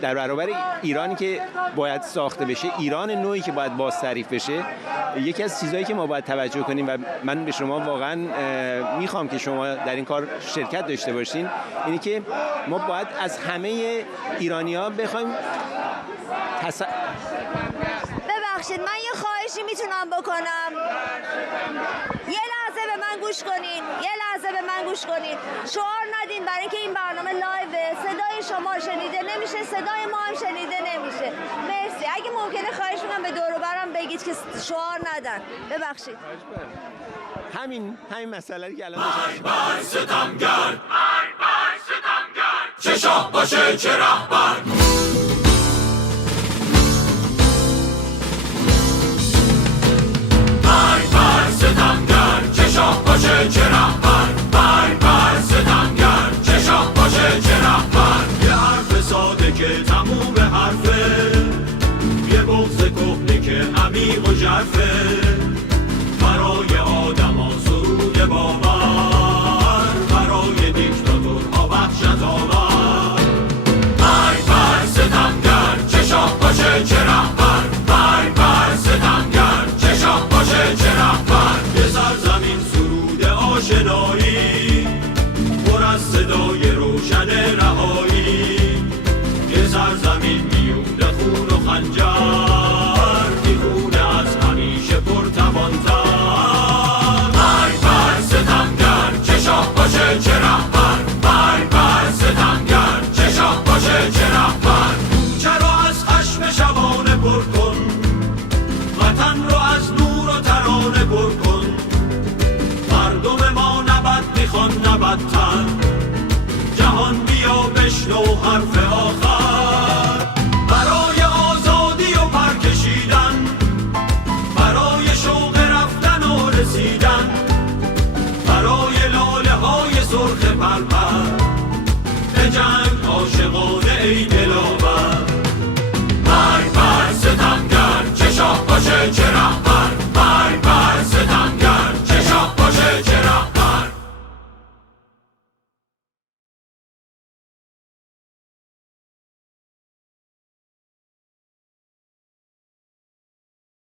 در برابر ایرانی که باید ساخته بشه، ایران نوعی که باید باز تعریف بشه، یکی از چیزهایی که ما باید توجه کنیم و من به شما واقعا میخوام که شما در این کار شرکت داشته باشین، اینه که ما باید از همه ایرانی‌ها بخوایم ببخشید من یه خواهشی میتونم بکنم، یه لحظه به من گوش کنین، یه لحظه به من گوش کنین، شعار ندین برای اینکه این برنامه لایوه، صدای شما شنیده نمیشه، صدای ما هم شنیده نمیشه. مرسی. اگه ممکنه خواهش میکنم به دور و برم بگید که شعار ندن. ببخشید. همین مسئله که الان بر ستمگر، چه شاه باشه چه رهبر. ستمگر چه شاه باشه چه رهبر، بر ستمگر چه شاه باشه چه رهبر. یه حرف ساده که تموم حرفه، یه بغض کهنه که عمیق و ژرفه، برای آدما سرود باور، برای دیکتاتورها وحشت آور. بر ستمگر چه شاه باشه چه رهبر، بر ستمگر چه شاه باشه چه رهبر. یه سرزمین سرود آشنایی، پر از صدای روشن رهایی، یه سرزمین میونه خون و خنجر.